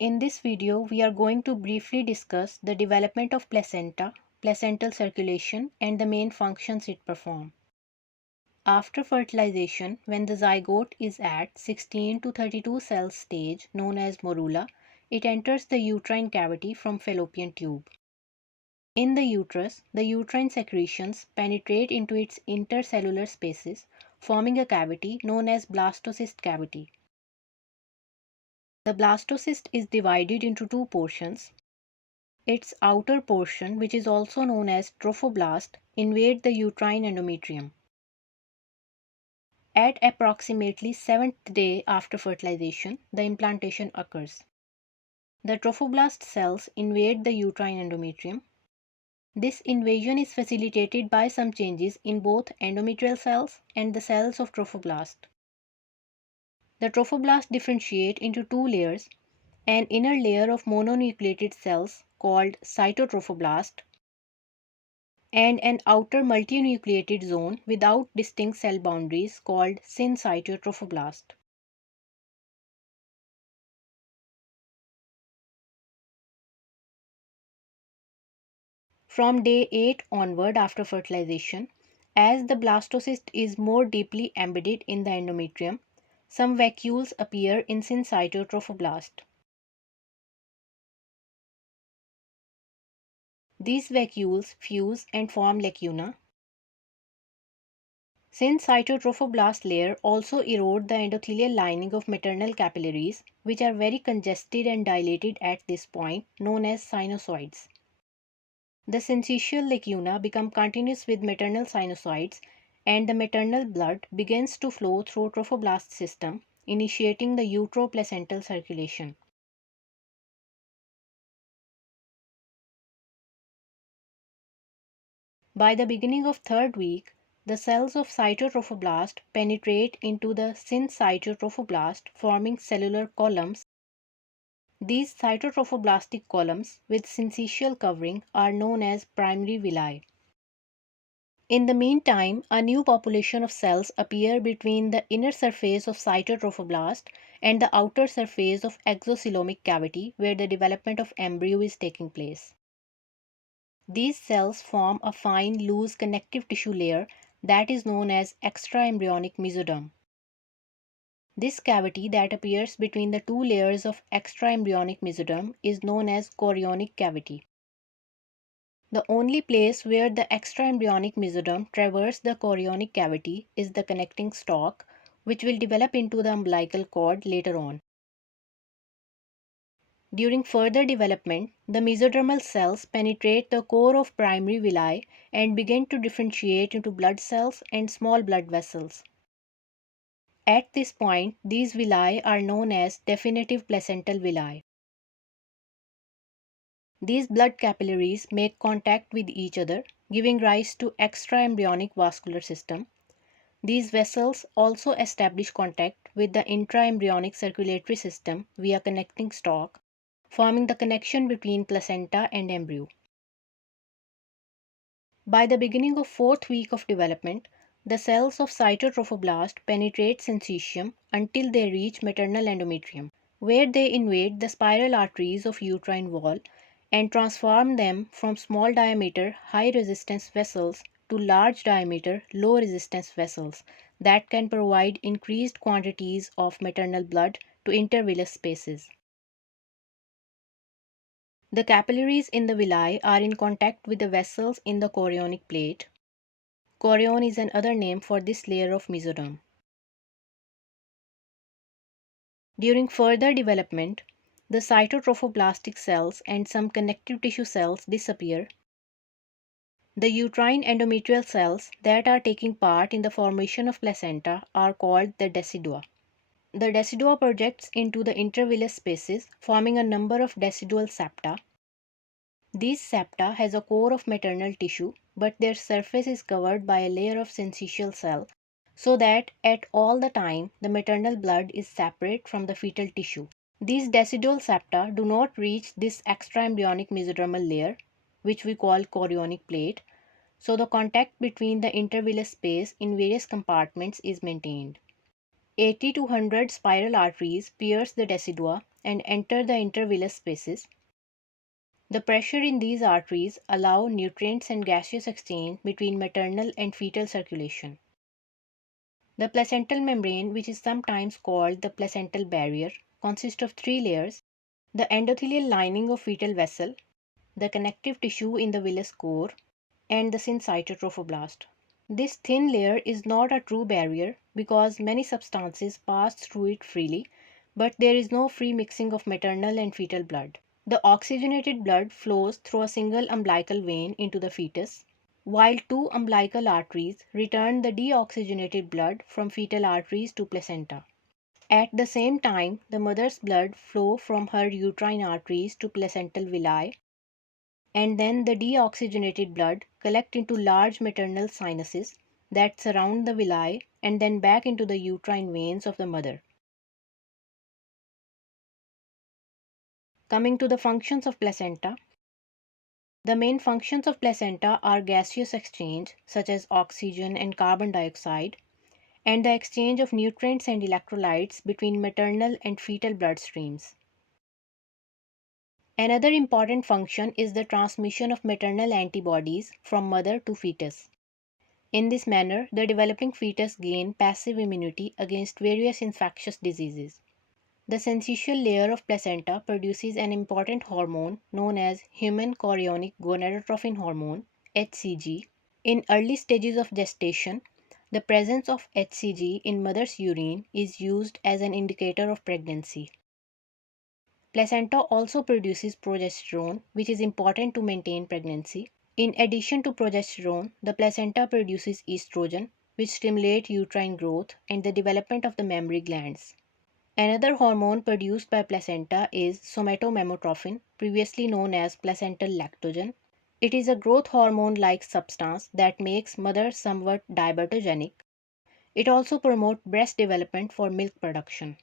In this video, we are going to briefly discuss the development of placenta, placental circulation, and the main functions it performs. After fertilization, when the zygote is at 16 to 32 cell stage known as morula, it enters the uterine cavity from fallopian tube. In the uterus, the uterine secretions penetrate into its intercellular spaces, forming a cavity known as blastocyst cavity. The blastocyst is divided into two portions. Its outer portion, which is also known as trophoblast, invade the uterine endometrium. At approximately 7th day after fertilization, the implantation occurs. The trophoblast cells invade the uterine endometrium. This invasion is facilitated by some changes in both endometrial cells and the cells of trophoblast. The trophoblast differentiate into two layers, an inner layer of mononucleated cells called cytotrophoblast and an outer multinucleated zone without distinct cell boundaries called syncytotrophoblast. From day 8 onward after fertilization, as the blastocyst is more deeply embedded in the endometrium, some vacuoles appear in syncytotrophoblast. These vacuoles fuse and form lacuna. Syncytotrophoblast layer also erode the endothelial lining of maternal capillaries, which are very congested and dilated at this point, known as sinusoids. The syncytial lacuna become continuous with maternal sinusoids, and the maternal blood begins to flow through trophoblast system, initiating the uteroplacental circulation. By the beginning of third week, the cells of cytotrophoblast penetrate into the syncytotrophoblast, forming cellular columns. These cytotrophoblastic columns with syncytial covering are known as primary villi. In the meantime, a new population of cells appear between the inner surface of cytotrophoblast and the outer surface of exocoelomic cavity where the development of embryo is taking place. These cells form a fine, loose connective tissue layer that is known as extraembryonic mesoderm. This cavity that appears between the two layers of extraembryonic mesoderm is known as chorionic cavity. The only place where the extraembryonic mesoderm traverses the chorionic cavity is the connecting stalk, which will develop into the umbilical cord later on. During further development, the mesodermal cells penetrate the core of primary villi and begin to differentiate into blood cells and small blood vessels. At this point, these villi are known as definitive placental villi. These blood capillaries make contact with each other, giving rise to extraembryonic vascular system. These vessels also establish contact with the intraembryonic circulatory system via connecting stalk, forming the connection between placenta and embryo. By the beginning of fourth week of development, the cells of cytotrophoblast penetrate syncytium until they reach maternal endometrium, where they invade the spiral arteries of uterine wall and transform them from small diameter high resistance vessels to large diameter low resistance vessels that can provide increased quantities of maternal blood to intervillous spaces. The capillaries in the villi are in contact with the vessels in the chorionic plate. Chorion is another name for this layer of mesoderm. During further development, the cytotrophoblastic cells and some connective tissue cells disappear. The uterine endometrial cells that are taking part in the formation of placenta are called the decidua. The decidua projects into the intervillous spaces, forming a number of decidual septa. These septa has a core of maternal tissue, but their surface is covered by a layer of syncytial cell, so that at all the time the maternal blood is separate from the fetal tissue. These decidual septa do not reach this extraembryonic mesodermal layer, which we call chorionic plate, so the contact between the intervillous space in various compartments is maintained. 80 to 100 spiral arteries pierce the decidua and enter the intervillous spaces. The pressure in these arteries allow nutrients and gaseous exchange between maternal and fetal circulation. The placental membrane, which is sometimes called the placental barrier, consists of three layers: the endothelial lining of fetal vessel, the connective tissue in the villus core, and the syncytial trophoblast. This thin layer is not a true barrier because many substances pass through it freely, but there is no free mixing of maternal and fetal blood. The oxygenated blood flows through a single umbilical vein into the fetus, while two umbilical arteries return the deoxygenated blood from fetal arteries to placenta. At the same time, the mother's blood flows from her uterine arteries to placental villi, and then the deoxygenated blood collects into large maternal sinuses that surround the villi and then back into the uterine veins of the mother. Coming to the functions of placenta, the main functions of placenta are gaseous exchange, such as oxygen and carbon dioxide, and the exchange of nutrients and electrolytes between maternal and fetal blood streams. Another important function is the transmission of maternal antibodies from mother to fetus. In this manner, the developing fetus gains passive immunity against various infectious diseases. The syncytial layer of placenta produces an important hormone known as human chorionic gonadotrophin hormone (HCG). In early stages of gestation, the presence of HCG in mother's urine is used as an indicator of pregnancy. Placenta also produces progesterone, which is important to maintain pregnancy. In addition to progesterone, the placenta produces estrogen, which stimulates uterine growth and the development of the mammary glands. Another hormone produced by placenta is somatomammotrophine, previously known as placental lactogen. It is a growth hormone-like substance that makes mother somewhat diabetogenic. It also promotes breast development for milk production.